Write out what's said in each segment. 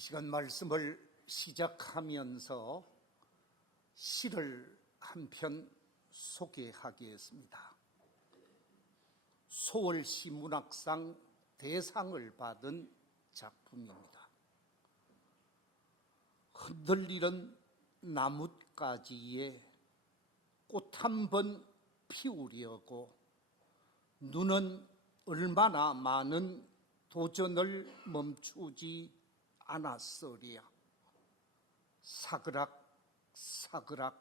시간 말씀을 시작하면서 시를 한 편 소개하겠습니다. 소월시 문학상 대상을 받은 작품입니다. 흔들리는 나뭇가지에 꽃 한 번 피우려고 눈은 얼마나 많은 도전을 멈추지 않았으랴. 사그락 사그락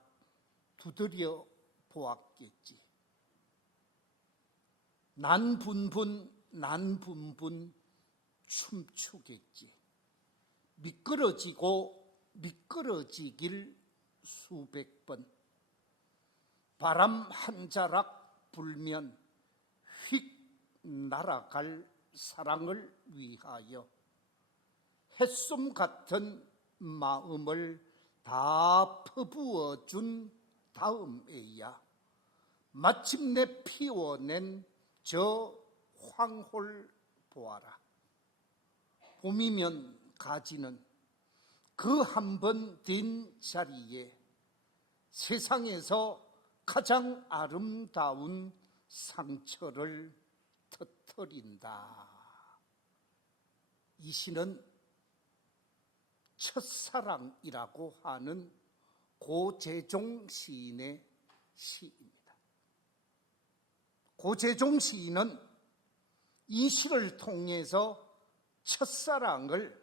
두드려 보았겠지. 난분분 난분분 춤추겠지. 미끄러지고 미끄러지길 수백 번. 바람 한 자락 불면 휙 날아갈 사랑을 위하여 햇솜 같은 마음을 다 퍼부어 준 다음에야 마침내 피워낸 저 황홀 보아라. 봄이면 가지는 그 한 번 된 자리에 세상에서 가장 아름다운 상처를 터뜨린다. 이 시는 첫사랑이라고 하는 고재종 시인의 시입니다. 고재종 시인은 이 시를 통해서 첫사랑을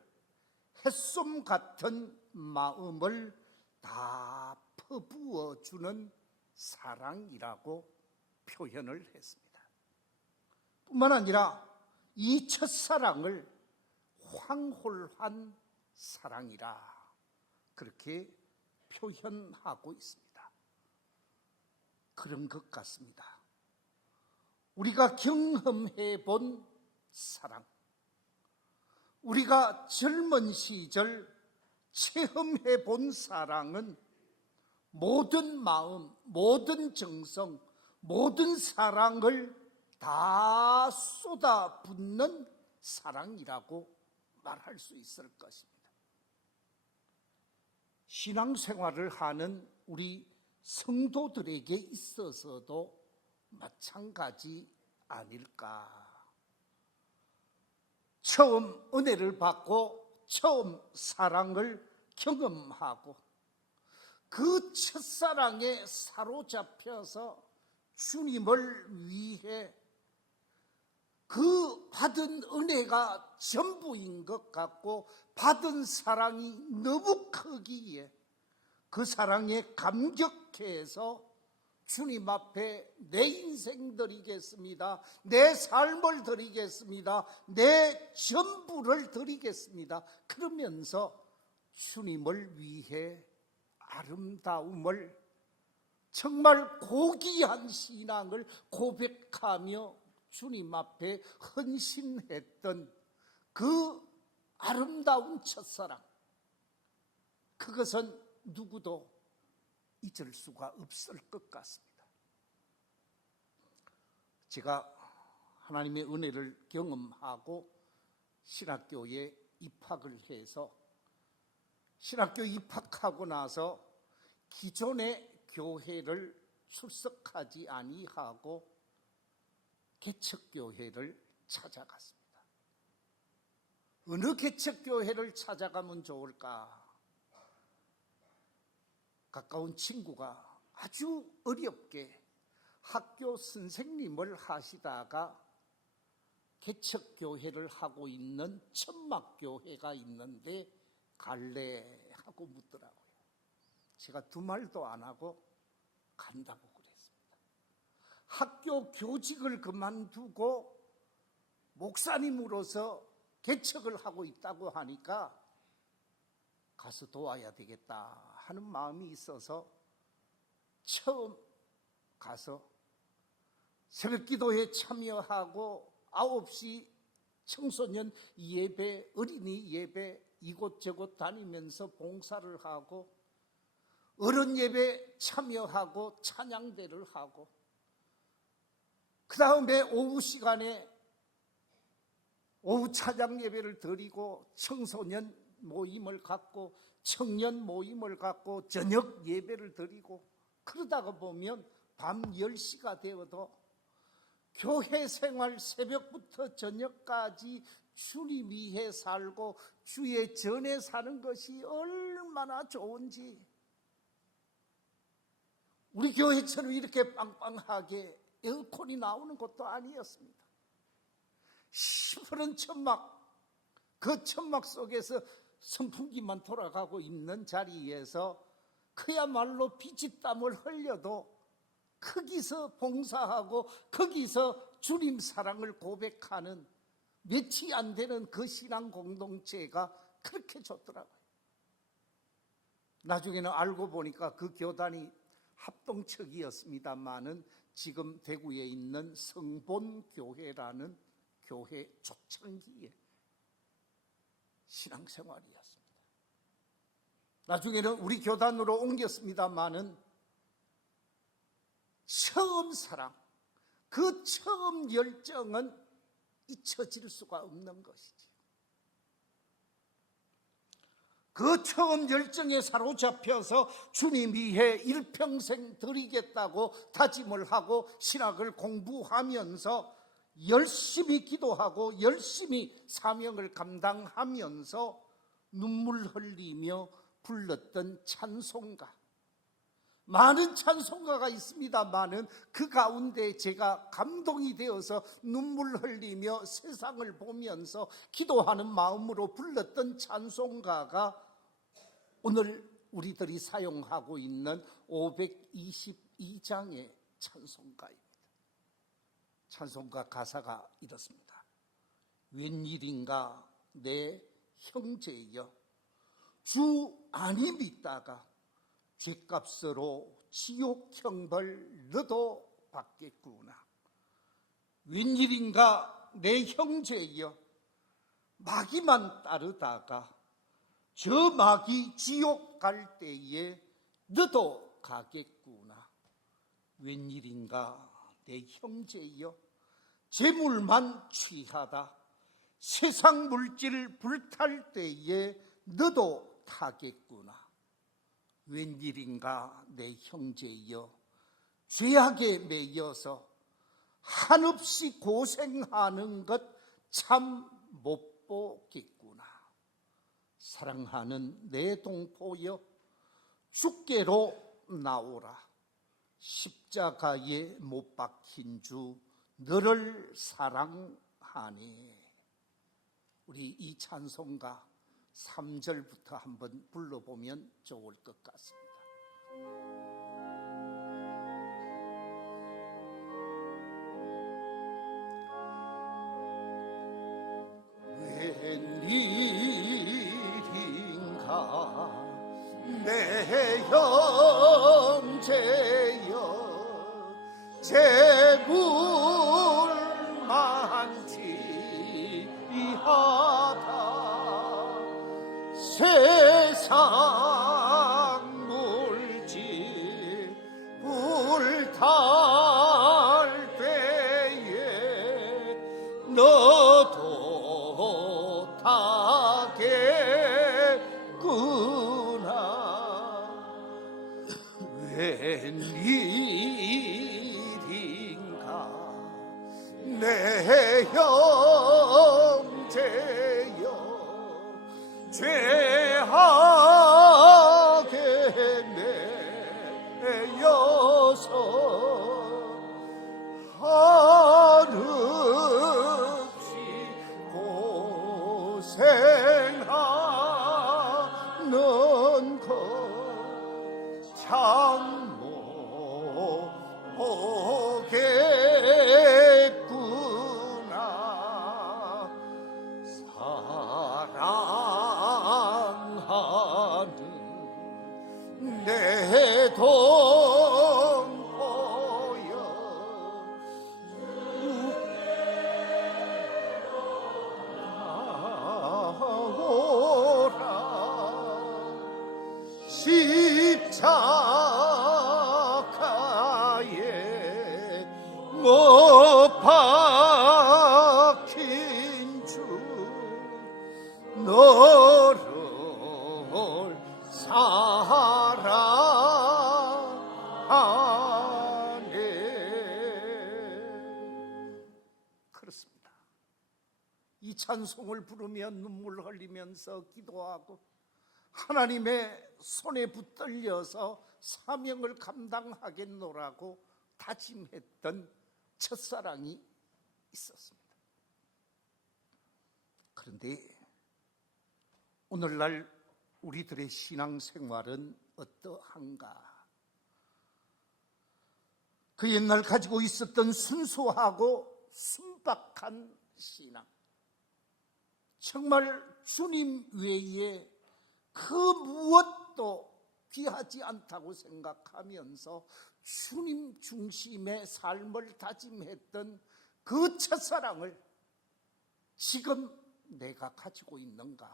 햇솜 같은 마음을 다 퍼부어주는 사랑이라고 표현을 했습니다. 뿐만 아니라 이 첫사랑을 황홀한 사랑이라 그렇게 표현하고 있습니다. 그런 것 같습니다. 우리가 경험해 본 사랑, 우리가 젊은 시절 체험해 본 사랑은 모든 마음, 모든 정성, 모든 사랑을 다 쏟아붓는 사랑이라고 말할 수 있을 것입니다. 신앙생활을 하는 우리 성도들에게 있어서도 마찬가지 아닐까. 처음 은혜를 받고 처음 사랑을 경험하고 그 첫사랑에 사로잡혀서 주님을 위해 그 받은 은혜가 전부인 것 같고 받은 사랑이 너무 크기에 그 사랑에 감격해서 주님 앞에 내 인생 드리겠습니다. 내 삶을 드리겠습니다. 내 전부를 드리겠습니다. 그러면서 주님을 위해 아름다움을 정말 고귀한 신앙을 고백하며 주님 앞에 헌신했던 그 아름다운 첫사랑, 그것은 누구도 잊을 수가 없을 것 같습니다. 제가 하나님의 은혜를 경험하고 신학교에 입학을 해서 신학교 입학하고 나서 기존의 교회를 출석하지 아니하고 개척교회를 찾아갔습니다. 어느 개척교회를 찾아가면 좋을까? 가까운 친구가 아주 어렵게 학교 선생님을 하시다가 개척교회를 하고 있는 천막교회가 있는데 갈래? 하고 묻더라고요. 제가 두 말도 안 하고 간다고 그랬습니다. 학교 교직을 그만두고 목사님으로서 개척을 하고 있다고 하니까 가서 도와야 되겠다 하는 마음이 있어서 처음 가서 새벽기도에 참여하고 9시 청소년 예배, 어린이 예배 이곳저곳 다니면서 봉사를 하고 어른 예배 참여하고 찬양대를 하고 그 다음에 오후 시간에 오후 찬양 예배를 드리고 청소년 모임을 갖고 청년 모임을 갖고 저녁 예배를 드리고 그러다가 보면 밤 10시가 되어도 교회 생활 새벽부터 저녁까지 주님 위해 살고 주의 전에 사는 것이 얼마나 좋은지. 우리 교회처럼 이렇게 빵빵하게 에어컨이 나오는 것도 아니었습니다. 시퍼런 천막, 그 천막 속에서 선풍기만 돌아가고 있는 자리에서 그야말로 피땀을 흘려도 거기서 봉사하고 거기서 주님 사랑을 고백하는 몇이 안 되는 그 신앙 공동체가 그렇게 좋더라고요. 나중에는 알고 보니까 그 교단이 합동측이었습니다마는 지금 대구에 있는 성본교회라는 교회 초창기의 신앙생활이었습니다. 나중에는 우리 교단으로 옮겼습니다마는 처음 사랑, 그 처음 열정은 잊혀질 수가 없는 것이지. 그 처음 열정에 사로잡혀서 주님 위해 일평생 드리겠다고 다짐을 하고 신학을 공부하면서 열심히 기도하고 열심히 사명을 감당하면서 눈물 흘리며 불렀던 찬송가, 많은 찬송가가 있습니다마는 그 가운데 제가 감동이 되어서 눈물 흘리며 세상을 보면서 기도하는 마음으로 불렀던 찬송가가 오늘 우리들이 사용하고 있는 522장의 찬송가입니다. 찬송가 가사가 이렇습니다. 웬일인가 내 형제여, 주 아니 믿다가 죄값으로 지옥 형벌 너도 받겠구나. 웬일인가 내 형제여, 마귀만 따르다가 저 마귀 지옥 갈 때에 너도 가겠구나. 웬일인가 내 형제여, 재물만 취하다 세상 물질 불탈 때에 너도 타겠구나. 웬일인가 내 형제여, 죄악에 매여서 한없이 고생하는 것 참 못 보겠구나. 사랑하는 내 동포여, 주께로 나오라. 십자가에 못 박힌 주 너를 사랑하네. 우리 이 찬송가 3절부터 한번 불러보면 좋을 것 같습니다. 웬일인가 내 형제여, 재물만 취하다 세상 물질 불탈 때에 너도 타겠구나. 웬일인가 내 형제여, 죄악에 매여서 한없이 고생하는 것 참 못 보겠구나. 사랑하는 내 동포여, 나오라. 십자가에 못 박힌 주 너를 이 찬송을 부르며 눈물 흘리면서 기도하고 하나님의 손에 붙들려서 사명을 감당하겠노라고 다짐했던 첫사랑이 있었습니다. 그런데 오늘날 우리들의 신앙생활은 어떠한가? 그 옛날 가지고 있었던 순수하고 순박한 신앙, 정말 주님 외에 그 무엇도 귀하지 않다고 생각하면서 주님 중심의 삶을 다짐했던 그 첫사랑을 지금 내가 가지고 있는가?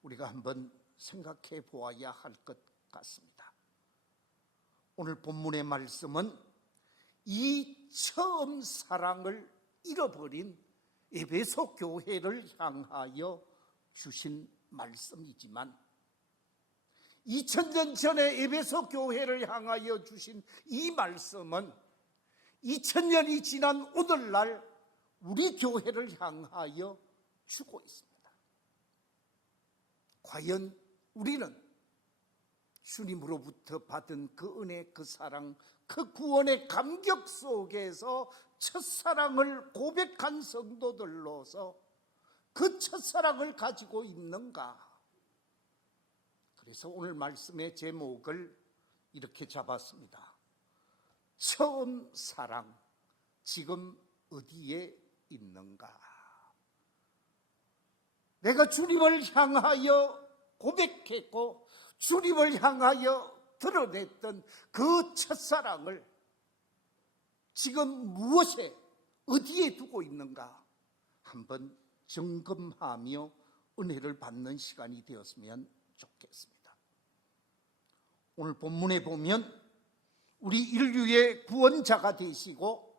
우리가 한번 생각해 보아야 할 것 같습니다. 오늘 본문의 말씀은 이 처음 사랑을 잃어버린 에베소 교회를 향하여 주신 말씀이지만 2000년 전에 에베소 교회를 향하여 주신 이 말씀은 2000년이 지난 오늘날 우리 교회를 향하여 주고 있습니다. 과연 우리는 주님으로부터 받은 그 은혜, 그 사랑, 그 구원의 감격 속에서 첫사랑을 고백한 성도들로서 그 첫사랑을 가지고 있는가? 그래서 오늘 말씀의 제목을 이렇게 잡았습니다. 처음 사랑, 지금 어디에 있는가? 내가 주님을 향하여 고백했고 주님을 향하여 드러냈던 그 첫사랑을 지금 무엇에 어디에 두고 있는가 한번 점검하며 은혜를 받는 시간이 되었으면 좋겠습니다. 오늘 본문에 보면 우리 인류의 구원자가 되시고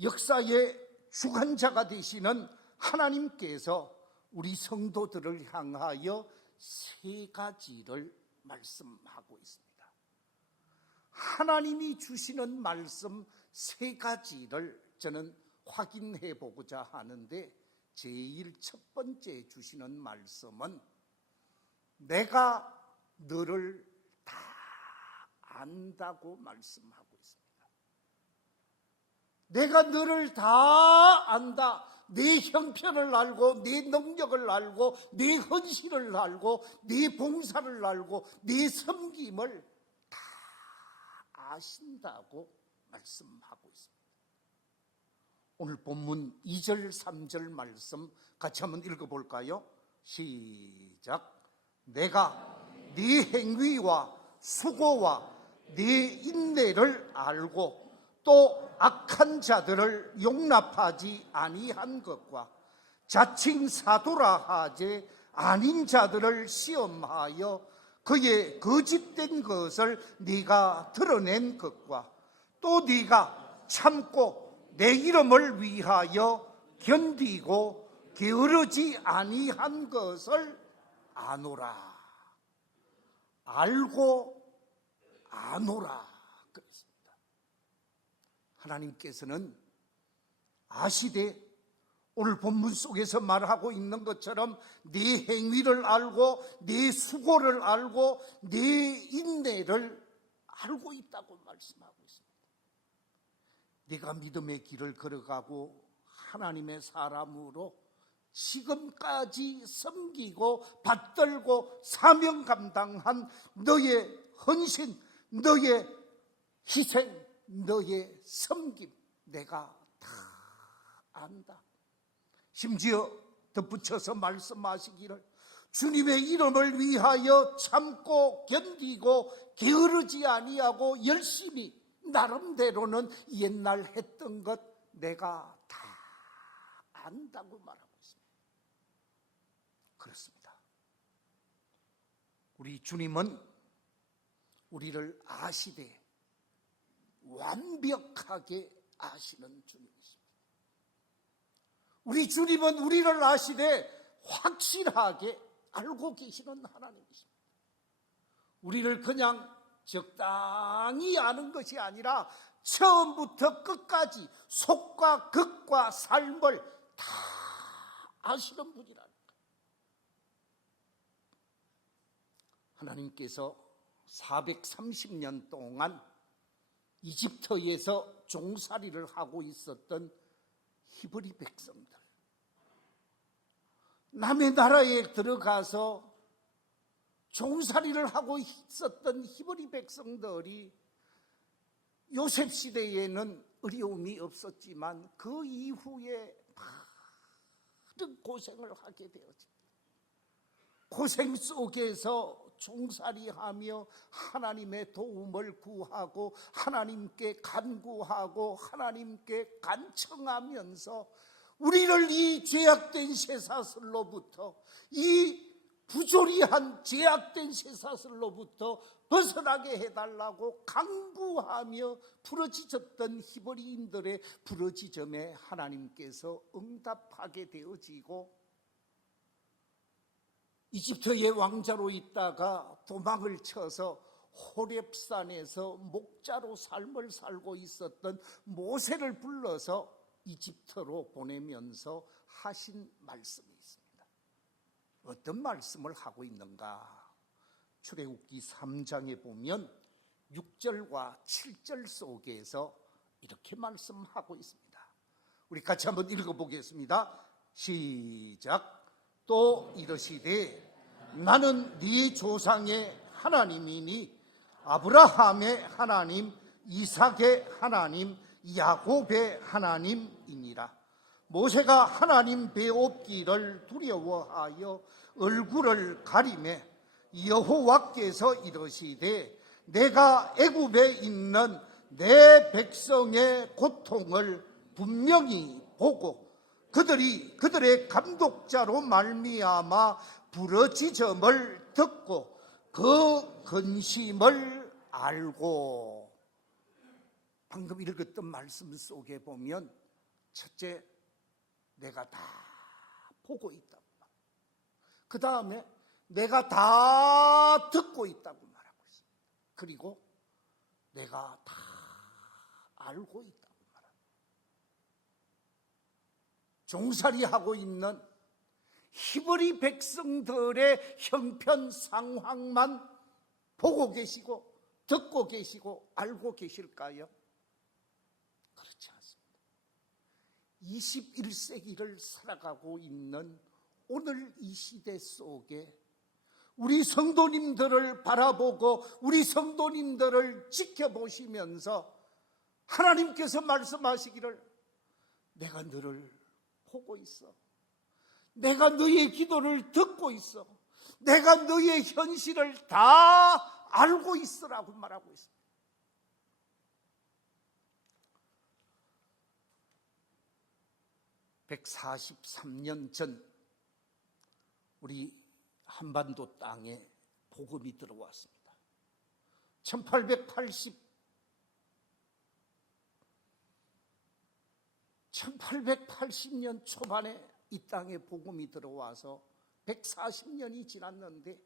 역사의 주관자가 되시는 하나님께서 우리 성도들을 향하여 세 가지를 말씀하고 있습니다. 하나님이 주시는 말씀 세 가지를 저는 확인해 보고자 하는데, 제일 첫 번째 주시는 말씀은 내가 너를 다 안다고 말씀하고 있습니다. 내가 너를 다 안다. 네 형편을 알고, 네 능력을 알고, 네 헌신을 알고, 네 봉사를 알고, 네 섬김을 다 아신다고 말씀하고 있습니다. 오늘 본문 2절 3절 말씀 같이 한번 읽어볼까요? 시작. 내가 네 행위와 수고와 네 인내를 알고 또 악한 자들을 용납하지 아니한 것과 자칭 사도라 하지 아닌 자들을 시험하여 그의 거짓된 것을 네가 드러낸 것과 또 네가 참고 내 이름을 위하여 견디고 게으르지 아니한 것을 아노라. 알고 아노라 그랬습니다. 하나님께서는 아시되 오늘 본문 속에서 말하고 있는 것처럼 네 행위를 알고 네 수고를 알고 네 인내를 알고 있다고 말씀하고 있습니다. 네가 믿음의 길을 걸어가고 하나님의 사람으로 지금까지 섬기고 받들고 사명 감당한 너의 헌신, 너의 희생, 너의 섬김 내가 다 안다. 심지어 덧붙여서 말씀하시기를 주님의 이름을 위하여 참고 견디고 게으르지 아니하고 열심히 나름대로는 옛날 했던 것 내가 다 안다고 말하고 있습니다. 그렇습니다. 우리 주님은 우리를 아시되 완벽하게 아시는 주님이십니다. 우리 주님은 우리를 아시되 확실하게 알고 계시는 하나님이십니다. 우리를 그냥 적당히 아는 것이 아니라 처음부터 끝까지 속과 겉과 삶을 다 아시는 분이라는 거예요. 하나님께서 430년 동안 이집트에서 종살이를 하고 있었던 히브리 백성들, 남의 나라에 들어가서 종살이를 하고 있었던 히브리 백성들이 요셉 시대에는 어려움이 없었지만 그 이후에 많은 고생을 하게 되었습니다. 고생 속에서 종살이하며 하나님의 도움을 구하고 하나님께 간구하고 하나님께 간청하면서 우리를 이 죄악된 쇠사슬로부터, 이 부조리한 죄악된 쇠사슬로부터 벗어나게 해달라고 간구하며 부르짖었던 히브리인들의 부르짖음에 하나님께서 응답하게 되어지고, 이집트의 왕자로 있다가 도망을 쳐서 호렙산에서 목자로 삶을 살고 있었던 모세를 불러서 이집트로 보내면서 하신 말씀이 있습니다. 어떤 말씀을 하고 있는가? 출애굽기 3장에 보면 6절과 7절 속에서 이렇게 말씀하고 있습니다. 우리 같이 한번 읽어보겠습니다. 시작. 또 이르시되 나는 네 조상의 하나님이니 아브라함의 하나님, 이삭의 하나님, 야곱의 하나님이니라. 모세가 하나님 배옵기를 두려워하여 얼굴을 가리매 여호와께서 이르시되 내가 애굽에 있는 내 백성의 고통을 분명히 보고 그들의 감독자로 말미암아 부르짖음을 듣고 그 근심을 알고. 방금 읽었던 말씀 속에 보면 첫째, 내가 다 보고 있다고 말하고, 그 다음에 내가 다 듣고 있다고 말하고 있습니다. 그리고 내가 다 알고 있다고 말합니다. 종살이하고 있는 히브리 백성들의 형편 상황만 보고 계시고 듣고 계시고 알고 계실까요? 그렇지 않습니다. 21세기를 살아가고 있는 오늘 이 시대 속에 우리 성도님들을 바라보고 우리 성도님들을 지켜보시면서 하나님께서 말씀하시기를 내가 너를 보고 있어. 내가 너의 기도를 듣고 있어. 내가 너의 현실을 다 알고 있으라고 말하고 있습니다. (143년) 전 우리 한반도 땅에 복음이 들어왔습니다. 1880년 초반에 이 땅에 복음이 들어와서 140년이 지났는데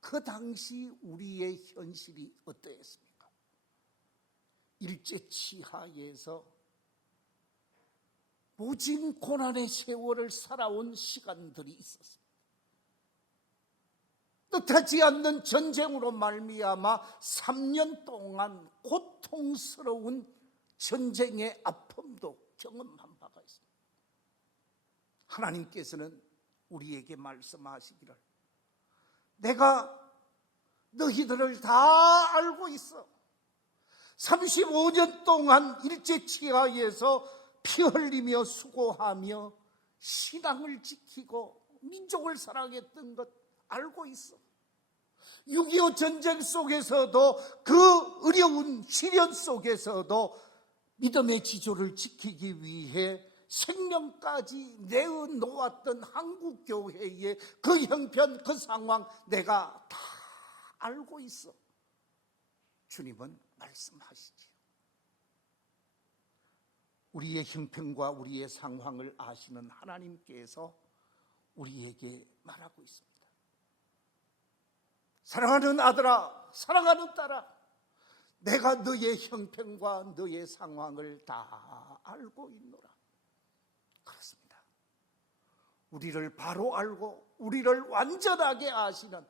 그 당시 우리의 현실이 어떠했습니까? 일제치하에서 모진 고난의 세월을 살아온 시간들이 있었습니다. 뜻하지 않는 전쟁으로 말미암아 3년 동안 고통스러운 전쟁의 아픔도 경험한 바가 있습니다. 하나님께서는 우리에게 말씀하시기를 내가 너희들을 다 알고 있어. 35년 동안 일제치하에서 피 흘리며 수고하며 신앙을 지키고 민족을 사랑했던 것 알고 있어. 6.25 전쟁 속에서도 그 어려운 시련 속에서도 믿음의 지조를 지키기 위해 생명까지 내어놓았던 한국교회의 그 형편, 그 상황 내가 다 알고 있어. 주님은 말씀하시지요. 우리의 형편과 우리의 상황을 아시는 하나님께서 우리에게 말하고 있습니다. 사랑하는 아들아, 사랑하는 딸아, 내가 너의 형편과 너의 상황을 다 알고 있노라. 그렇습니다. 우리를 바로 알고 우리를 완전하게 아시는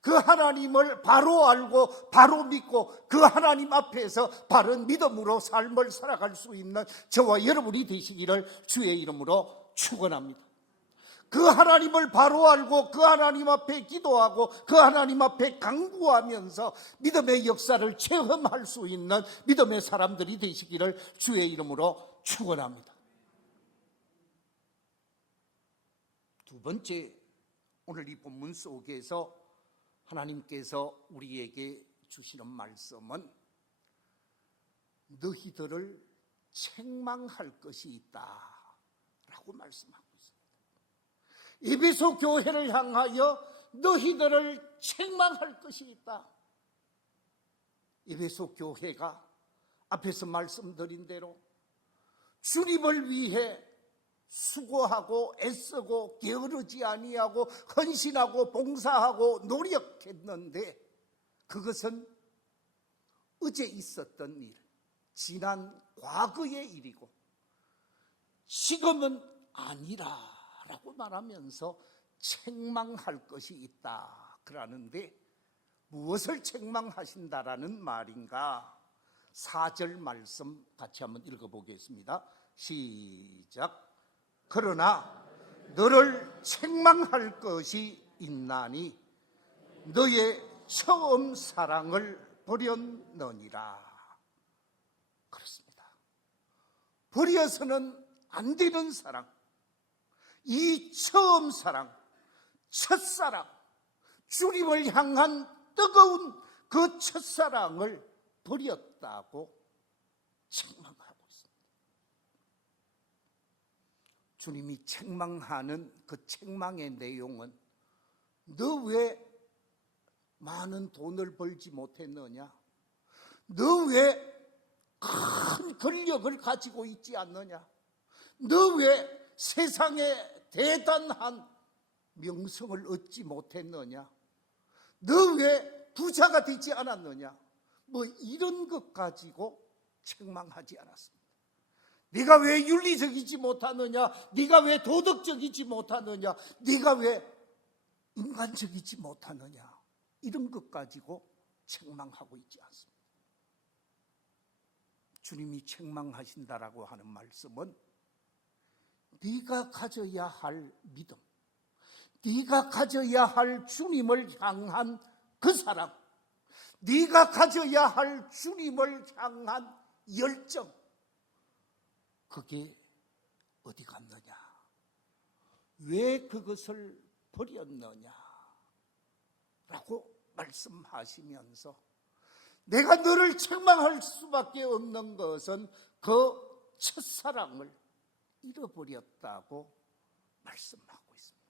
그 하나님을 바로 알고 바로 믿고 그 하나님 앞에서 바른 믿음으로 삶을 살아갈 수 있는 저와 여러분이 되시기를 주의 이름으로 축원합니다. 그 하나님을 바로 알고 그 하나님 앞에 기도하고 그 하나님 앞에 간구하면서 믿음의 역사를 체험할 수 있는 믿음의 사람들이 되시기를 주의 이름으로 축원합니다. 두 번째, 오늘 이 본문 속에서 하나님께서 우리에게 주시는 말씀은 너희들을 책망할 것이 있다라고 말씀하고 있습니다. 에베소 교회를 향하여 너희들을 책망할 것이 있다. 에베소 교회가 앞에서 말씀드린 대로 주님을 위해 수고하고 애쓰고 게으르지 아니하고 헌신하고 봉사하고 노력했는데 그것은 어제 있었던 일, 지난 과거의 일이고 지금은 아니라라고 말하면서 책망할 것이 있다 그러는데 무엇을 책망하신다라는 말인가? 4절 말씀 같이 한번 읽어보겠습니다. 시작. 그러나 너를 책망할 것이 있나니 너의 처음 사랑을 버렸느니라. 그렇습니다. 버려서는 안 되는 사랑, 이 처음 사랑, 첫사랑, 주님을 향한 뜨거운 그 첫사랑을 버렸다고 책망하고 있습니다. 주님이 책망하는 그 책망의 내용은 너 왜 많은 돈을 벌지 못했느냐? 너 왜 큰 권력을 가지고 있지 않느냐? 너 왜 세상에 대단한 명성을 얻지 못했느냐? 너 왜 부자가 되지 않았느냐? 뭐 이런 것 가지고 책망하지 않았습니다. 네가 왜 윤리적이지 못하느냐? 네가 왜 도덕적이지 못하느냐? 네가 왜 인간적이지 못하느냐? 이런 것 가지고 책망하고 있지 않습니다. 주님이 책망하신다라고 하는 말씀은 네가 가져야 할 믿음, 네가 가져야 할 주님을 향한 그 사랑, 네가 가져야 할 주님을 향한 열정, 그게 어디 갔느냐? 왜 그것을 버렸느냐? 라고 말씀하시면서 내가 너를 책망할 수밖에 없는 것은 그 첫사랑을 잃어버렸다고 말씀하고 있습니다.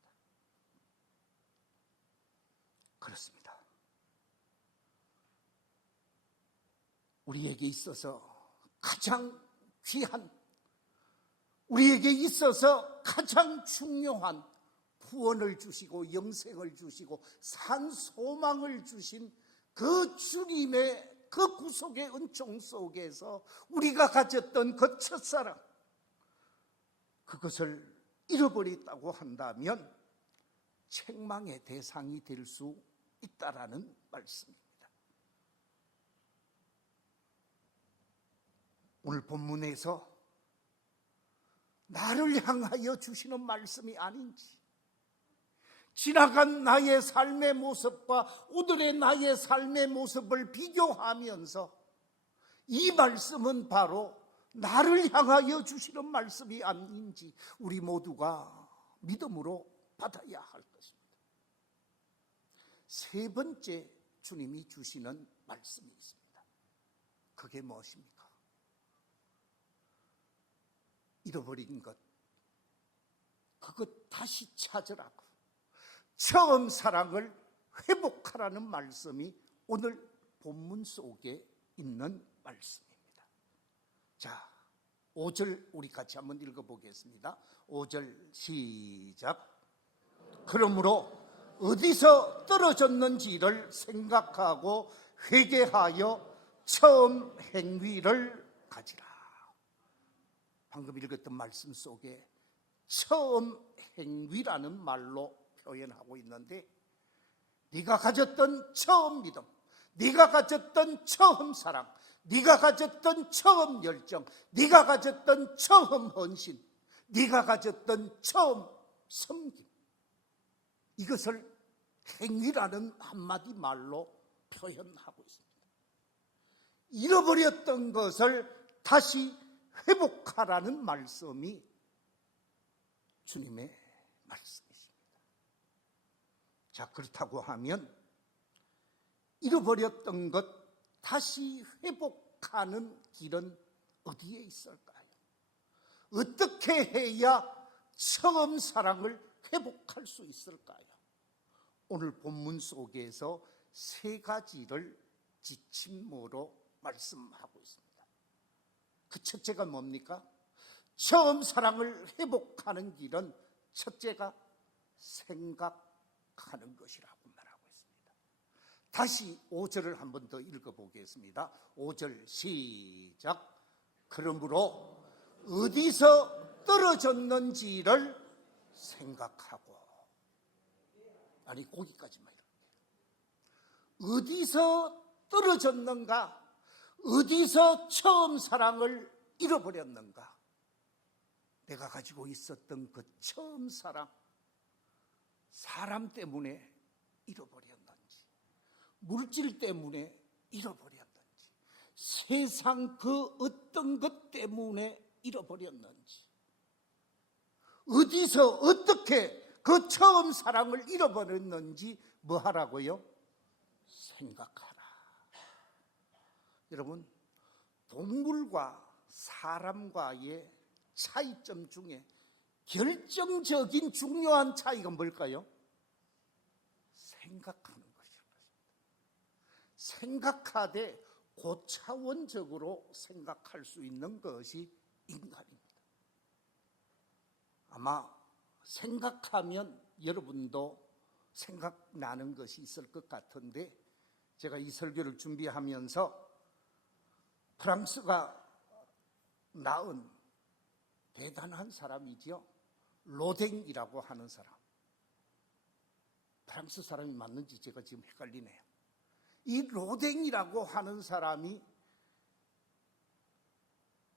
그렇습니다. 우리에게 있어서 가장 귀한, 우리에게 있어서 가장 중요한 구원을 주시고 영생을 주시고 산 소망을 주신 그 주님의 그 구속의 은총 속에서 우리가 가졌던 그 첫사랑, 그것을 잃어버렸다고 한다면 책망의 대상이 될 수 있다라는 말씀입니다. 오늘 본문에서 나를 향하여 주시는 말씀이 아닌지, 지나간 나의 삶의 모습과 오늘의 나의 삶의 모습을 비교하면서 이 말씀은 바로 나를 향하여 주시는 말씀이 아닌지 우리 모두가 믿음으로 받아야 할 것입니다. 세 번째 주님이 주시는 말씀이 있습니다. 그게 무엇입니까? 잃어버린 것, 그것 다시 찾으라고, 처음 사랑을 회복하라는 말씀이 오늘 본문 속에 있는 말씀입니다. 자, 5절 우리 같이 한번 읽어보겠습니다. 5절 시작. 그러므로 어디서 떨어졌는지를 생각하고 회개하여 처음 행위를 가지라. 방금 읽었던 말씀 속에 처음 행위라는 말로 표현하고 있는데, 네가 가졌던 처음 믿음, 네가 가졌던 처음 사랑, 네가 가졌던 처음 열정, 네가 가졌던 처음 헌신, 네가 가졌던 처음 섬김, 이것을 행위라는 한마디 말로 표현하고 있습니다. 잃어버렸던 것을 다시 회복하라는 말씀이 주님의 말씀이십니다. 자, 그렇다고 하면 잃어버렸던 것 다시 회복하는 길은 어디에 있을까요? 어떻게 해야 처음 사랑을 회복할 수 있을까요? 오늘 본문 속에서 세 가지를 지침으로 말씀하고 있습니다. 그 첫째가 뭡니까? 처음 사랑을 회복하는 길은 첫째가 생각하는 것이라고 말하고 있습니다. 다시 5절을 한 번 더 읽어보겠습니다. 5절 시작. 그러므로 어디서 떨어졌는지를 생각하고, 아니 거기까지만 읽을게요. 어디서 떨어졌는가? 어디서 처음 사랑을 잃어버렸는가? 내가 가지고 있었던 그 처음 사랑, 사람 때문에 잃어버렸는지, 물질 때문에 잃어버렸는지, 세상 그 어떤 것 때문에 잃어버렸는지, 어디서 어떻게 그 처음 사랑을 잃어버렸는지 뭐 하라고요? 생각하라. 여러분, 동물과 사람과의 차이점 중에 결정적인 중요한 차이가 뭘까요? 생각하는 것입니다. 생각하되 고차원적으로 생각할 수 있는 것이 인간입니다. 아마 생각하면 여러분도 생각나는 것이 있을 것 같은데, 제가 이 설교를 준비하면서 프랑스가 낳은 대단한 사람이죠. 로댕이라고 하는 사람. 프랑스 사람이 맞는지 제가 지금 헷갈리네요. 이 로댕이라고 하는 사람이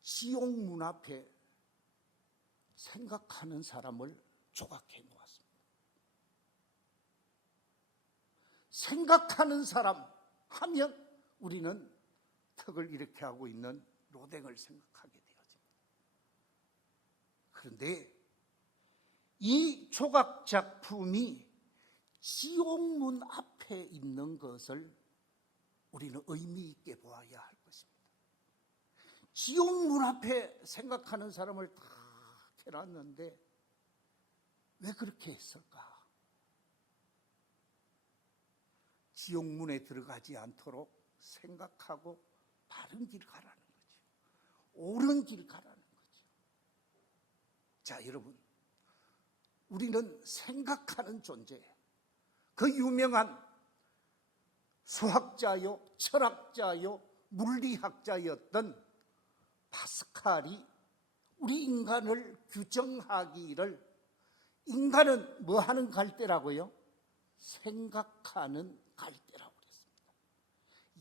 시옹문 앞에 생각하는 사람을 조각해 놓았습니다. 생각하는 사람 하면 우리는 턱을 이렇게 하고 있는 로댕을 생각하게 되어집니다. 그런데 이 조각 작품이 시옹문 앞에 있는 것을 우리는 의미 있게 보아야 할 것입니다. 시옹문 앞에 생각하는 사람을 다 해놨는데 왜 그렇게 했을까? 지옥문에 들어가지 않도록 생각하고 바른 길 가라는 거죠. 옳은 길 가라는 거죠. 자, 여러분, 우리는 생각하는 존재예요. 그 유명한 수학자요, 철학자요, 물리학자였던 파스칼이 우리 인간을 규정하기를, 인간은 뭐 하는 갈대라고요? 생각하는 갈대라고 그랬습니다.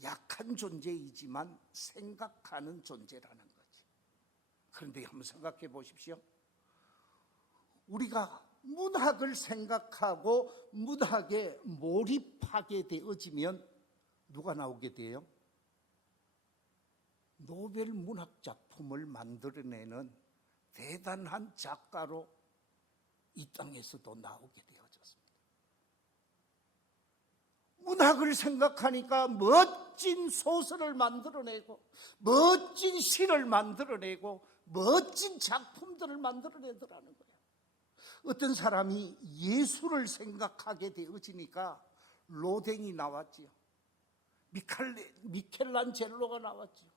약한 존재이지만 생각하는 존재라는 거지. 그런데 한번 생각해 보십시오. 우리가 문학을 생각하고 문학에 몰입하게 되어지면 누가 나오게 돼요? 노벨 문학 작품을 만들어내는 대단한 작가로 이 땅에서도 나오게 되어졌습니다. 문학을 생각하니까 멋진 소설을 만들어내고, 멋진 시를 만들어내고, 멋진 작품들을 만들어내더라는 거예요. 어떤 사람이 예술을 생각하게 되어지니까 로댕이 나왔지요. 미켈란젤로가 나왔지요.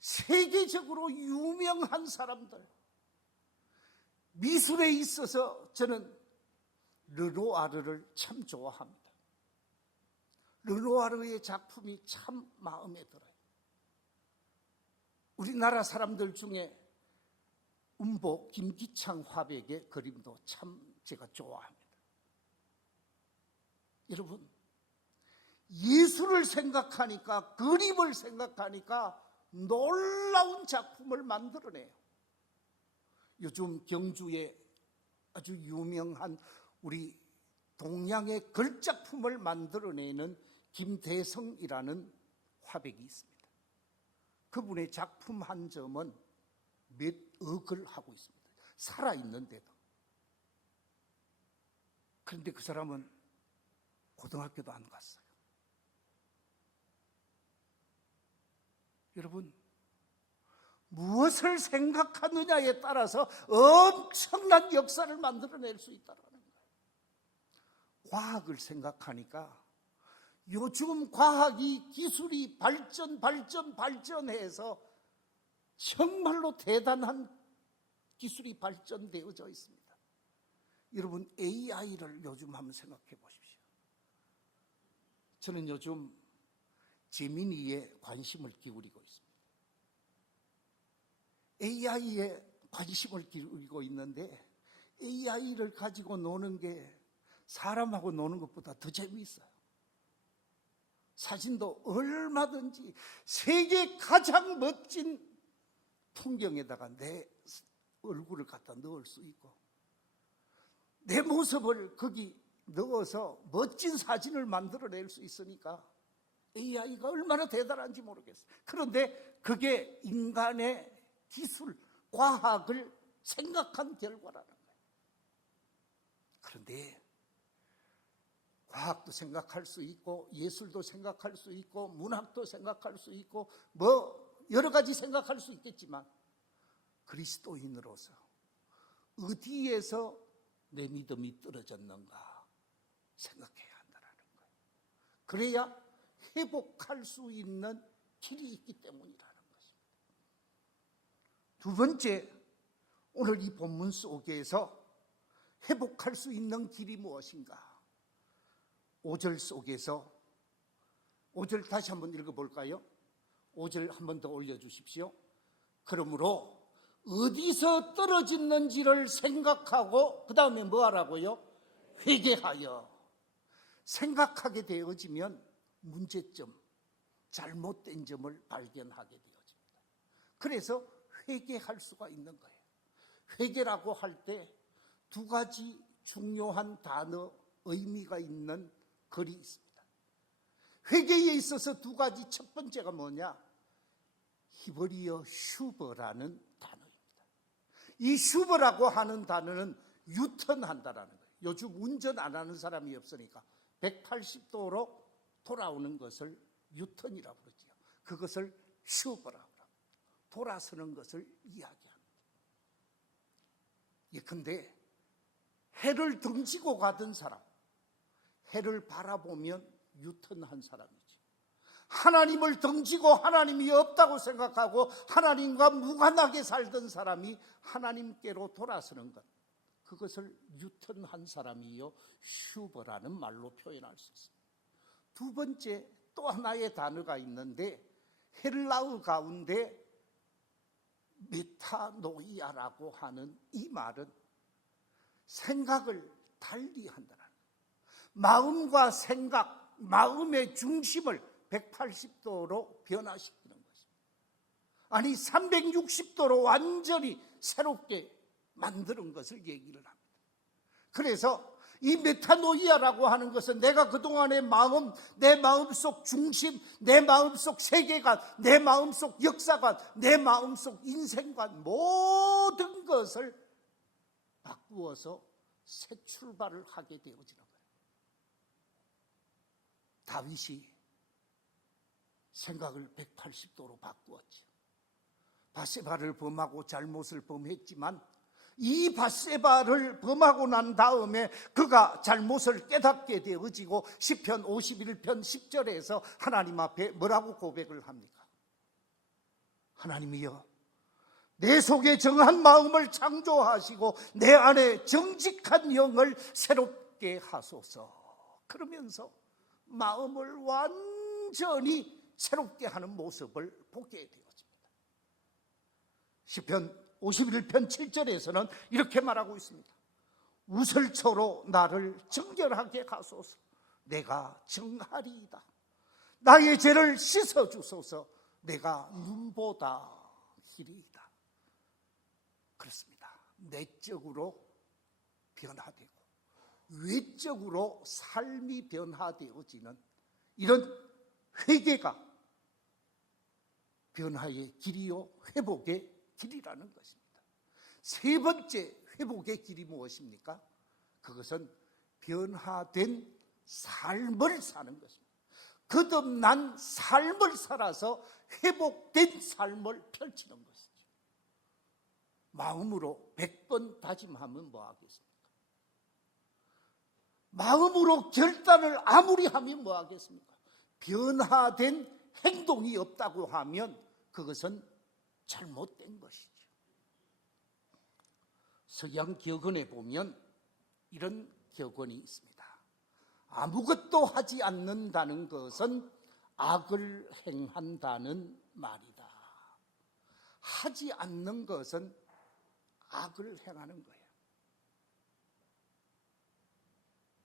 세계적으로 유명한 사람들. 미술에 있어서 저는 르누아르를 참 좋아합니다. 르누아르의 작품이 참 마음에 들어요. 우리나라 사람들 중에 음보 김기창 화백의 그림도 참 제가 좋아합니다. 여러분, 예술을 생각하니까, 그림을 생각하니까 놀라운 작품을 만들어내요. 요즘 경주에 아주 유명한 우리 동양의 글작품을 만들어내는 김대성이라는 화백이 있습니다. 그분의 작품 한 점은 몇 억을 하고 있습니다. 살아있는데도. 그런데 그 사람은 고등학교도 안 갔어요. 여러분, 무엇을 생각하느냐에 따라서 엄청난 역사를 만들어낼 수 있다는 거예요. 과학을 생각하니까 요즘 과학이, 기술이 발전해서 정말로 대단한 기술이 발전되어져 있습니다. 여러분, AI를 요즘 한번 생각해 보십시오. 저는 요즘 제미니에 관심을 기울이고 있습니다. AI에 관심을 기울이고 있는데 AI를 가지고 노는 게 사람하고 노는 것보다 더 재미있어요. 사진도 얼마든지 세계 가장 멋진 풍경에다가 내 얼굴을 갖다 넣을 수 있고 내 모습을 거기 넣어서 멋진 사진을 만들어낼 수 있으니까 AI가 얼마나 대단한지 모르겠어요. 그런데 그게 인간의 기술, 과학을 생각한 결과라는 거예요. 그런데 과학도 생각할 수 있고 예술도 생각할 수 있고 문학도 생각할 수 있고 여러 가지 생각할 수 있겠지만 그리스도인으로서 어디에서 내 믿음이 떨어졌는가 생각해야 한다는 거예요. 그래야 회복할 수 있는 길이 있기 때문이라는 것입니다. 두 번째, 오늘 이 본문 속에서 회복할 수 있는 길이 무엇인가? 5절 속에서 5절 다시 한번 읽어볼까요? 5절 한 번 더 올려주십시오. 그러므로 어디서 떨어졌는지를 생각하고 그 다음에 뭐 하라고요? 회개하여. 생각하게 되어지면 문제점, 잘못된 점을 발견하게 되어집니다. 그래서 회개할 수가 있는 거예요. 회개라고 할 때 두 가지 중요한 단어, 의미가 있는 글이 있습니다. 회개에 있어서 두 가지, 첫 번째가 뭐냐? 히브리어 슈버라는 단어입니다. 이 슈버라고 하는 단어는 유턴한다라는 거예요. 요즘 운전 안 하는 사람이 없으니까 180도로 돌아오는 것을 유턴이라고 그러지요. 그것을 슈버라고 합니다. 돌아서는 것을 이야기합니다. 예컨대 해를 등지고 가던 사람, 해를 바라보면 유턴한 사람이지. 하나님을 등지고 하나님이 없다고 생각하고 하나님과 무관하게 살던 사람이 하나님께로 돌아서는 것, 그것을 유턴한 사람이요 슈버라는 말로 표현할 수 있습니다. 두 번째 또 하나의 단어가 있는데 헬라어 가운데 메타노이아라고 하는 이 말은 생각을 달리한다는 거예요. 마음과 생각, 마음의 중심을 180도로 변화시키는 것입니다. 아니 360도로 완전히 새롭게 만드는 것을 얘기를 합니다. 그래서 이 메타노이아라고 하는 것은 내가 그동안의 마음, 내 마음속 중심, 내 마음속 세계관, 내 마음속 역사관, 내 마음속 인생관, 모든 것을 바꾸어서 새 출발을 하게 되어지는 거예요. 다윗이 생각을 180도로 바꾸었죠. 밧세바를 범하고 잘못을 범했지만 이 밧세바를 범하고 난 다음에 그가 잘못을 깨닫게 되어지고 시편 51편 10절에서 하나님 앞에 뭐라고 고백을 합니까? 하나님이여, 내 속에 정한 마음을 창조하시고 내 안에 정직한 영을 새롭게 하소서. 그러면서 마음을 완전히 새롭게 하는 모습을 보게 되어집니다. 시편 51편 7절에서는 이렇게 말하고 있습니다. 우설초로 나를 정결하게 하소서. 내가 정하리이다. 나의 죄를 씻어주소서. 내가 눈보다 희리이다. 그렇습니다. 내적으로 변화되고 외적으로 삶이 변화되어지는 이런 회개가 변화의 길이요 회복의 길이라는 것입니다. 세 번째 회복의 길이 무엇입니까? 그것은 변화된 삶을 사는 것입니다. 거듭난 삶을 살아서 회복된 삶을 펼치는 것이죠. 마음으로 100번 다짐하면 뭐하겠습니까? 마음으로 결단을 아무리 하면 뭐하겠습니까? 변화된 행동이 없다고 하면 그것은 잘못된 것이죠. 서양 격언에 보면 이런 격언이 있습니다. 아무것도 하지 않는다는 것은 악을 행한다는 말이다. 하지 않는 것은 악을 행하는 거예요.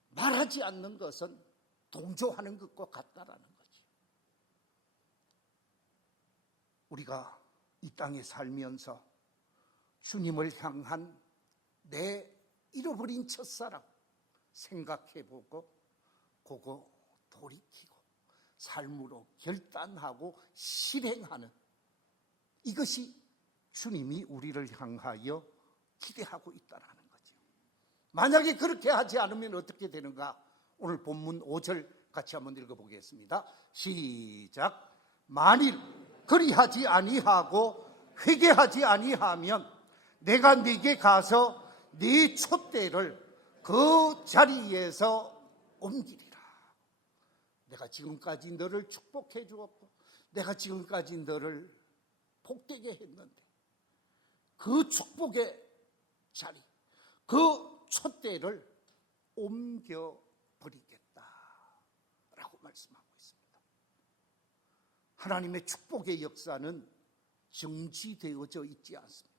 말하지 않는 것은 동조하는 것과 같다라는 거죠. 우리가 이 땅에 살면서 주님을 향한 내 잃어버린 첫사랑 생각해보고 그거 돌이키고 삶으로 결단하고 실행하는 이것이 주님이 우리를 향하여 기대하고 있다는 거죠. 만약에 그렇게 하지 않으면 어떻게 되는가? 오늘 본문 5절 같이 한번 읽어보겠습니다. 시작. 만일 그리하지 아니하고 회개하지 아니하면 내가 네게 가서 네 촛대를 그 자리에서 옮기리라. 내가 지금까지 너를 축복해 주었고 내가 지금까지 너를 복되게 했는데 그 축복의 자리, 그 촛대를 옮겨버리겠다 라고 말씀하고 있습니다. 하나님의 축복의 역사는 정지되어져 있지 않습니다.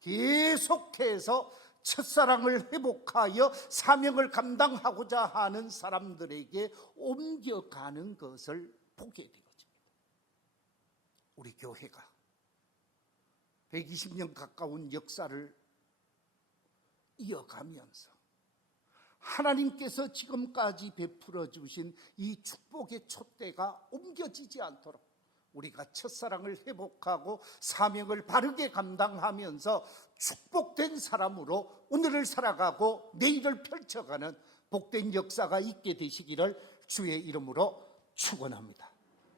계속해서 첫사랑을 회복하여 사명을 감당하고자 하는 사람들에게 옮겨가는 것을 보게 되어집니다. 우리 교회가 120년 가까운 역사를 이어가면서 하나님께서 지금까지 베풀어 주신 이 축복의 촛대가 옮겨지지 않도록 우리가 첫사랑을 회복하고 사명을 바르게 감당하면서 축복된 사람으로 오늘을 살아가고 내일을 펼쳐가는 복된 역사가 있게 되시기를 주의 이름으로 축원합니다.